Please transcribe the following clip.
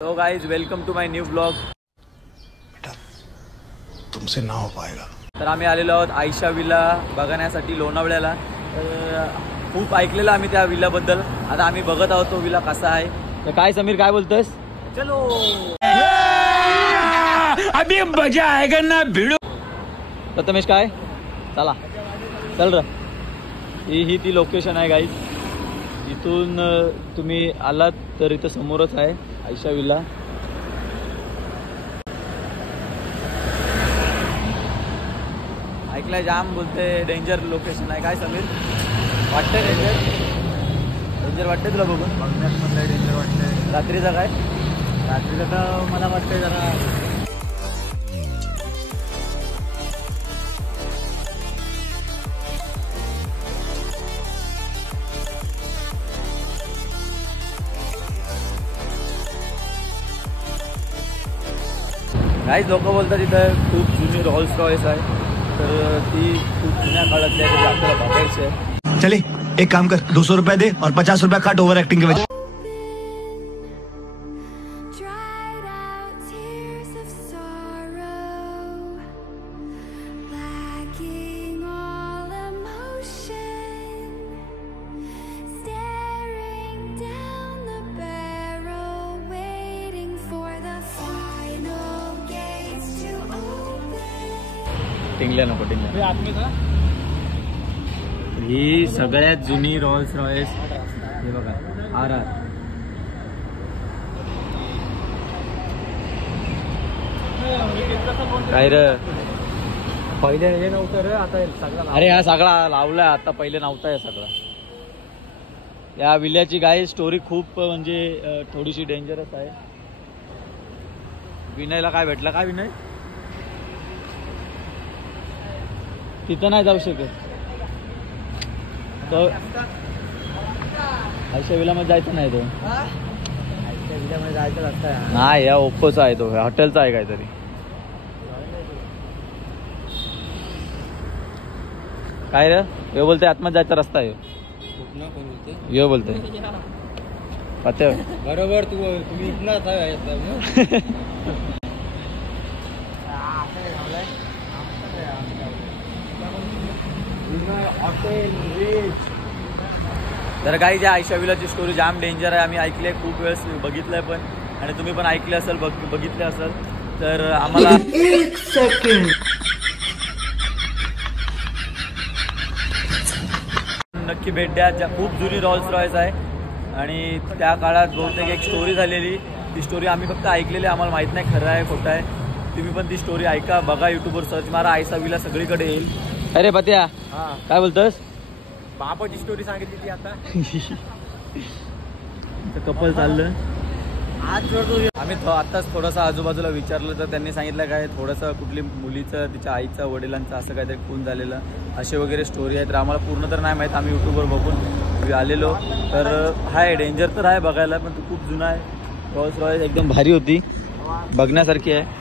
तो guys welcome to my new blog. बेटा तुमसे ना हो पाएगा। तर आम्ही आलेलो आहोत आयशा विला बघण्यासाठी लोणावळ्याला। तर खूप ऐकलेलं आम्ही त्या विलाबद्दल। आता आम्ही बघत आहोत तो विला कसा आहे। तर काय समीर काय बोलतोस? चलो अभी मजा आएगा ना भिड़ो। प्रथमेश काय चला चल र। ही ती लोकेशन आहे गाईज। इथून तुम्ही आलात तर इथं समोरच आहे आयशा विला। ऐकलंय जाम बोलते डेंजर लोकेशन आहे। काय समीर वाटतंय डेंजर वाटतंय तुला बघून? बघण्यात म्हटलं डेंजर वाटतंय। रात्रीचा काय? रात्रीचा तर मला वाटतंय जरा काहीच लोक बोलतात इथं खूप जुनी रोल्स रॉयस आहे। तर ती खूप जुन्या काळातली आहे, आपल्याला बघायची आहे। चले एक काम कर 200 रुपए दे और 50 रुपया काट ओवर एक्टिंग के वजह। टिंगल्या नको टिंगल्या। ही सगळ्यात जुनी रोल्स रॉयस। हे बघा RR काय रे पहिले हे नव्हतं रे, आता सगळा। अरे हा सगळा लावलाय आता, पहिले नव्हता हे सगळा। या विल्याची गाय स्टोरी खूप म्हणजे थोडीशी डेंजरस आहे। विनयला काय भेटलं? काय विनय तिथं नाही जाऊ शकत। तो आयशा विलामध्ये जायचं नाही। तो आयशा विलामध्ये जायचं रस्ता आहे नाही, या ओप्पोचा आहे तो, हॉटेलचा आहे काहीतरी। काय रे हे बोलते आतमध्ये जायचा रस्ता आहे ये बोलते पते बरोबर। तुम्ही इथनच तर काही ज्या आयशा विलाची स्टोरी जाम डेंजर आहे। आम्ही ऐकले खूप वेळेस, बघितलंय पण, आणि तुम्ही पण ऐकले असेल, बघितले असेल। तर आम्हाला एक सेकंड नक्की भेट द्या। ज्या खूप जुनी रोल्स रॉयस आहे आणि त्या काळात बहुतेक एक स्टोरी झालेली। ती स्टोरी आम्ही फक्त ऐकलेली, आम्हाला माहित नाही खरं आहे खोटं आहे। तुम्ही पण ती स्टोरी ऐका, बघा, युट्यूबवर सर्च मारा, आयशा विला सगळीकडे येईल। अरे पत्या काय बोलतोस? बाबाची स्टोरी सांगितली ती आता। कपल चाललं आम्ही आत्ताच थोडंसं आजूबाजूला विचारलं तर त्यांनी सांगितलं काय थोडंसं कुठली मुलीचं, तिच्या आईचं, वडिलांचं असं काहीतरी खून झालेलं असे वगैरे स्टोरी आहे। तर आम्हाला पूर्ण तर नाही माहीत, आम्ही यूट्यूबवर बघून आलेलो। तर आहे डेंजर तर आहे बघायला, पण तो खूप जुना आहे। रोल्स रॉयस एकदम भारी होती, बघण्यासारखी आहे।